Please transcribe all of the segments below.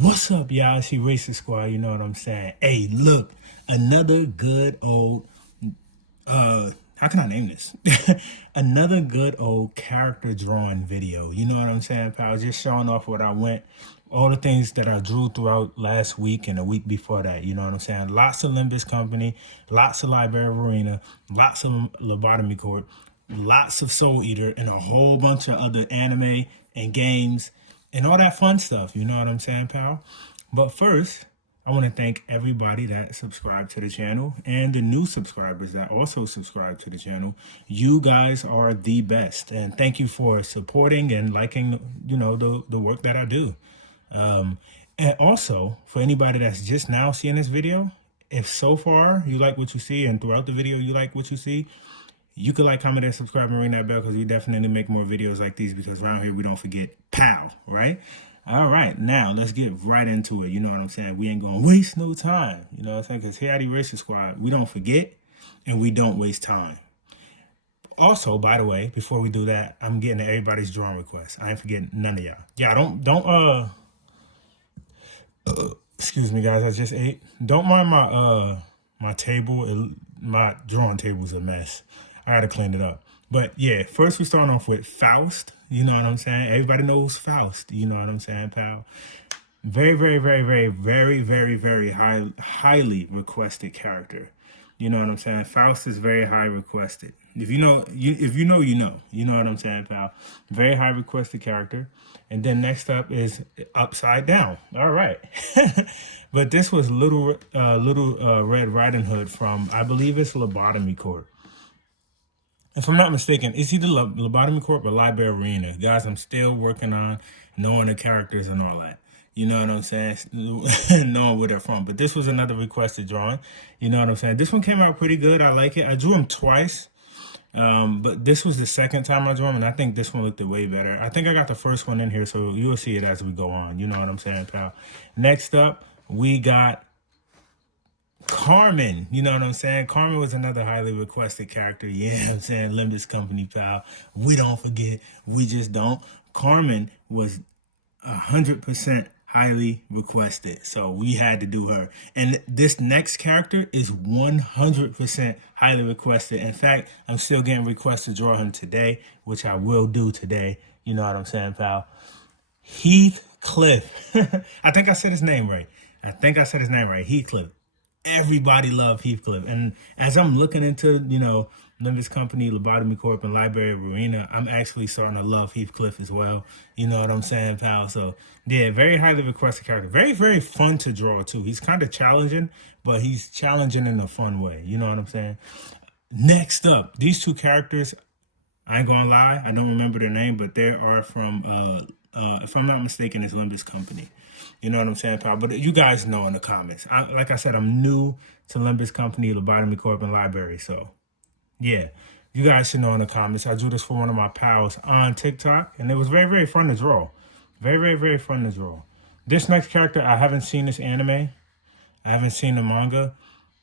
What's up, y'all? It's your Racist Squad. You know what I'm saying? Hey, look, another good old, how can I name this? Another good old character drawing video. You know what I'm saying, pal? Just showing off what I went, all the things that I drew throughout last week and the week before that. You know what I'm saying? Lots of Limbus Company, lots of Library Ruina, lots of Lobotomy Corp, lots of Soul Eater, and a whole bunch of other anime and games and all that fun stuff. You know what I'm saying, pal? But first, I want to thank everybody that subscribed to the channel and the new subscribers that also subscribe to the channel. You guys are the best. And thank you for supporting and liking, the work that I do. And also, for anybody that's just now seeing this video, if so far you like what you see and throughout the video you like what you see, you could like, comment, and subscribe and ring that bell because we definitely make more videos like these because around here we don't forget pow, right? All right, now let's get right into it. You know what I'm saying? We ain't going to waste no time. You know what I'm saying? Because here at the Racist Squad, we don't forget and we don't waste time. Also, by the way, before we do that, I'm getting to everybody's drawing requests. I ain't forgetting none of y'all. Yeah, don't excuse me, guys. I just ate. Don't mind my table. My drawing table's a mess. I gotta clean it up. But yeah, first we start off with Faust. You know what I'm saying? Everybody knows Faust. You know what I'm saying, pal? Very, very, very, very, very, very, very highly requested character. You know what I'm saying? Faust is very high requested. If you know, you know. You know what I'm saying, pal? Very high requested character. And then next up is Upside Down. All right. But this was Little Red Riding Hood from, I believe it's Lobotomy Corp. If I'm not mistaken, it's either Lobotomy Corp or Library Arena. Guys, I'm still working on knowing the characters and all that. You know what I'm saying? Knowing where they're from. But this was another requested drawing. You know what I'm saying? This one came out pretty good. I like it. I drew him twice. But this was the second time I drew him, and I think this one looked way better. I think I got the first one in here, so you'll see it as we go on. You know what I'm saying, pal? Next up, we got Carmen. You know what I'm saying? Carmen was another highly requested character. Yeah, I'm saying Limbus Company, pal. We don't forget. We just don't. Carmen was 100% highly requested, so we had to do her. And this next character is 100% highly requested. In fact, I'm still getting requests to draw him today, which I will do today. You know what I'm saying, pal? Heathcliff. I think I said his name right. Heathcliff. Everybody loved Heathcliff. And as I'm looking into, Limbus Company, Lobotomy Corp, and Library Arena, I'm actually starting to love Heathcliff as well. You know what I'm saying, pal? So, yeah, very highly requested character. Very, very fun to draw, too. He's kind of challenging, but he's challenging in a fun way. You know what I'm saying? Next up, these two characters, I ain't gonna lie, I don't remember their name, but they are from, if I'm not mistaken, it's Limbus Company. You know what I'm saying, pal? But you guys know in the comments. Like I said, I'm new to Limbus Company, Lobotomy Corp, and Library. So, yeah, you guys should know in the comments. I drew this for one of my pals on TikTok, and it was very, very fun to draw. Very, very, very fun to draw. This next character, I haven't seen this anime. I haven't seen the manga,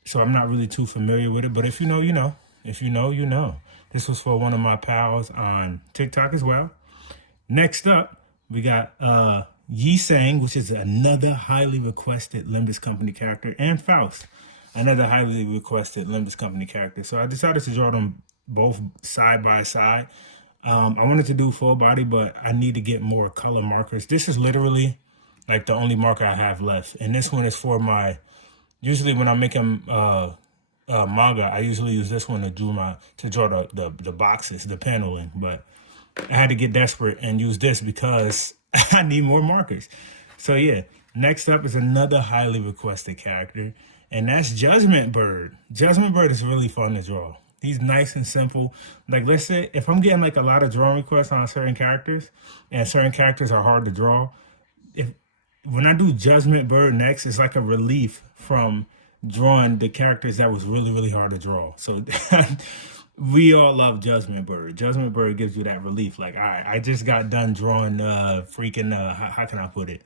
so I'm not really too familiar with it. But if you know, you know. If you know, you know. This was for one of my pals on TikTok as well. Next up, we got Yi Sang, which is another highly requested Limbus Company character, and Faust, another highly requested Limbus Company character. So I decided to draw them both side by side. I wanted to do full body, but I need to get more color markers. This is literally like the only marker I have left. And this one is for my, usually when I'm making manga, I usually use this one to draw the boxes, the paneling. But I had to get desperate and use this because I need more markers. So yeah, next up is another highly requested character, and that's Judgment Bird. Judgment Bird is really fun to draw. He's nice and simple. Like, let's say if I'm getting like a lot of drawing requests on certain characters, and certain characters are hard to draw, when I do Judgment Bird next, it's like a relief from drawing the characters that was really, really hard to draw. So we all love Judgment Bird. Judgment Bird gives you that relief. Like, all right, I just got done drawing how can I put it?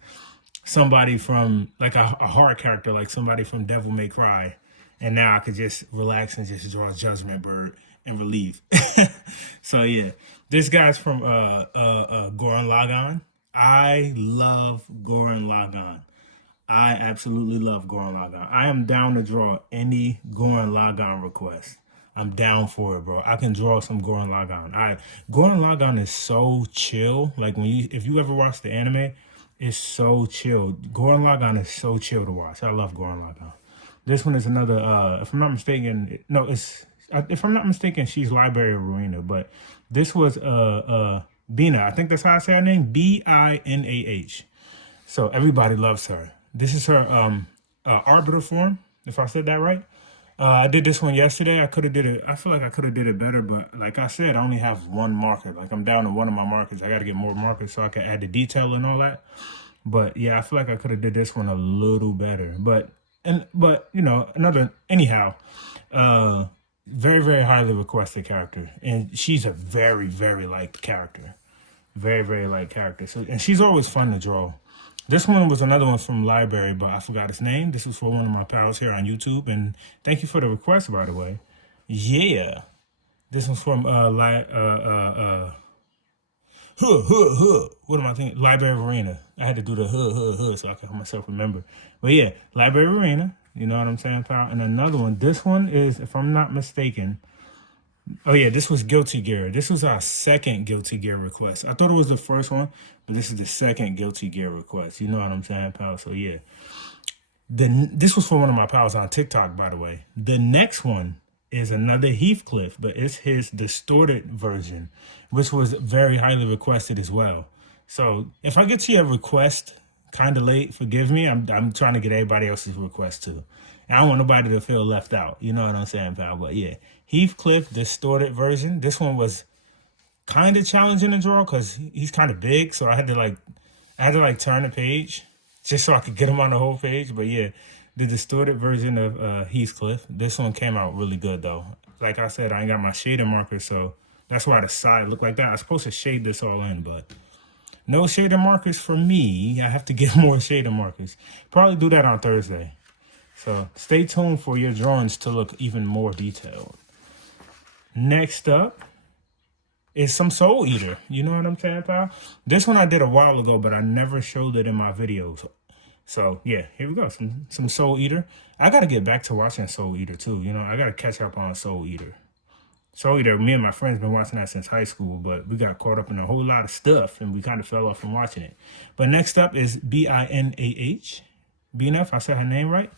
Somebody from, like a hard character, like somebody from Devil May Cry. And now I could just relax and just draw Judgment Bird and relief. So, yeah, this guy's from Gurren Lagann. I love Gurren Lagann. I absolutely love Goran Lagann. I am down to draw any Goran Lagann request. I'm down for it, bro. I can draw some Goran Lagann. Goran Lagann is so chill. Like if you ever watch the anime, it's so chill. Goran Lagann is so chill to watch. I love Goran Lagann. This one is another. If I'm not mistaken, no, it's if I'm not mistaken, she's Library of Ruina. But this was Bina. I think that's how I say her name. Binah. So everybody loves her. This is her arbiter form, if I said that right. I did this one yesterday. I could have did it. I feel like I could have did it better, but like I said, I only have one marker. Like I'm down to one of my markers. I got to get more markers so I can add the detail and all that. But yeah, I feel like I could have did this one a little better. But you know, anyhow, very, very highly requested character, and she's a very, very liked character. Very, very liked character. So, and she's always fun to draw. This one was another one from Library, but I forgot his name. This was for one of my pals here on YouTube, and thank you for the request, by the way. Yeah, this one's from what am I thinking? Library of Arena. I had to do the so I can help myself remember. But yeah, Library of Arena. You know what I'm saying, pal? And another one. This one is, if I'm not mistaken. Oh yeah, this was Guilty Gear. This was our second Guilty Gear request. I thought it was the first one, but this is the second Guilty Gear request. You know what I'm saying, pal? So yeah. This was for one of my pals on TikTok, by the way. The next one is another Heathcliff, but it's his distorted version, which was very highly requested as well. So if I get to your request kind of late, forgive me. I'm trying to get everybody else's request too. And I don't want nobody to feel left out. You know what I'm saying, pal? But yeah, Heathcliff distorted version. This one was kind of challenging to draw because he's kind of big, so I had to like turn the page just so I could get him on the whole page. But yeah, the distorted version of Heathcliff. This one came out really good though. Like I said, I ain't got my shading marker, so that's why the side looked like that. I was supposed to shade this all in, but no shading markers for me. I have to get more shading markers. Probably do that on Thursday. So stay tuned for your drawings to look even more detailed. Next up is some Soul Eater. You know what I'm saying, pal? This one I did a while ago, but I never showed it in my videos. So yeah, here we go. Some Soul Eater. I got to get back to watching Soul Eater too. You know, I got to catch up on Soul Eater. Soul Eater, me and my friends been watching that since high school, but we got caught up in a whole lot of stuff and we kind of fell off from watching it. But next up is Binah. Bina, if I said her name right.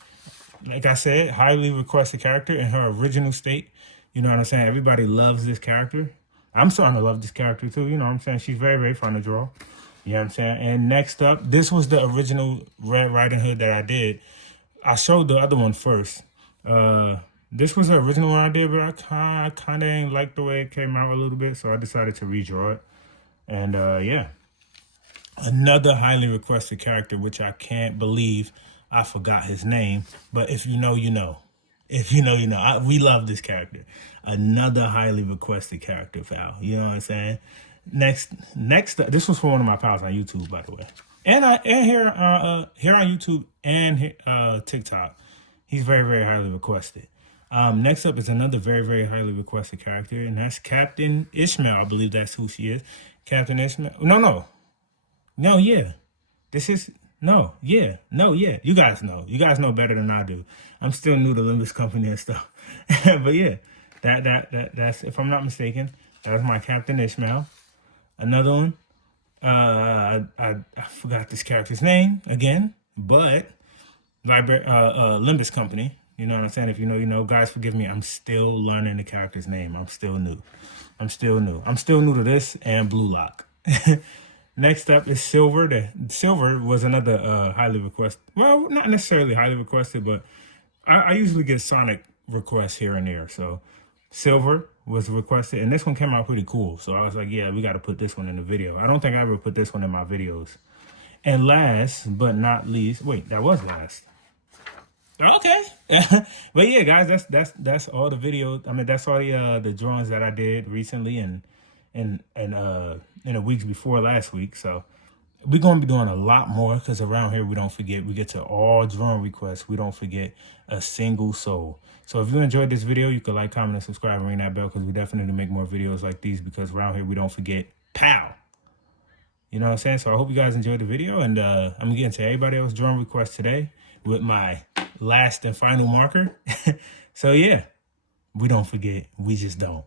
Like I said, highly requested character in her original state. You know what I'm saying? Everybody loves this character. I'm starting to love this character too. You know what I'm saying? She's very, very fun to draw. You know what I'm saying? And next up, this was the original Red Riding Hood that I did. I showed the other one first. This was the original one I did, but I kind of ain't like the way it came out a little bit, so I decided to redraw it. And yeah, another highly requested character, which I can't believe I forgot his name. But if you know, you know. If you know, you know. We love this character. Another highly requested character, pal. You know what I'm saying? Next, this was for one of my pals on YouTube, by the way, and here on YouTube and TikTok. He's very, very highly requested. Next up is another very, very highly requested character, and that's Captain Ishmael. I believe that's who she is. Captain Ishmael. No, yeah. This is yeah. You guys know. You guys know better than I do. I'm still new to Limbus Company and stuff, but yeah, that's, if I'm not mistaken, that's my Captain Ishmael. Another one, I forgot this character's name again, but Limbus Company. You know what I'm saying? If you know, you know. Guys, forgive me. I'm still learning the character's name. I'm still new. I'm still new to this and Blue Lock. Next up is Silver. Silver was another highly requested. Well, not necessarily highly requested, but I usually get Sonic requests here and there. So Silver was requested, and this one came out pretty cool. So I was like, yeah, we got to put this one in the video. I don't think I ever put this one in my videos. And last but not least, wait, that was last. Okay. But yeah, guys, that's all the videos. I mean, that's all the drawings that I did recently and in the weeks before last week. So we're going to be doing a lot more because around here we don't forget. We get to all drawing requests. We don't forget a single soul. So if you enjoyed this video, you can like, comment, and subscribe and ring that bell because we definitely make more videos like these because around here we don't forget. Pow! You know what I'm saying? So I hope you guys enjoyed the video, and I'm getting to everybody else drawing requests today with my last and final marker. So yeah, we don't forget, we just don't.